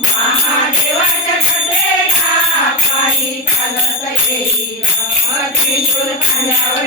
महादेवाच्या कथेला पायी चालत येईल. त्रिशूल खांद्यावर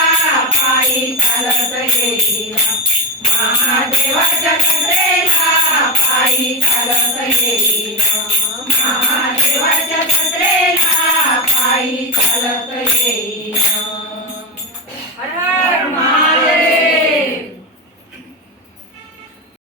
ತಾಯಿ ಕಲದ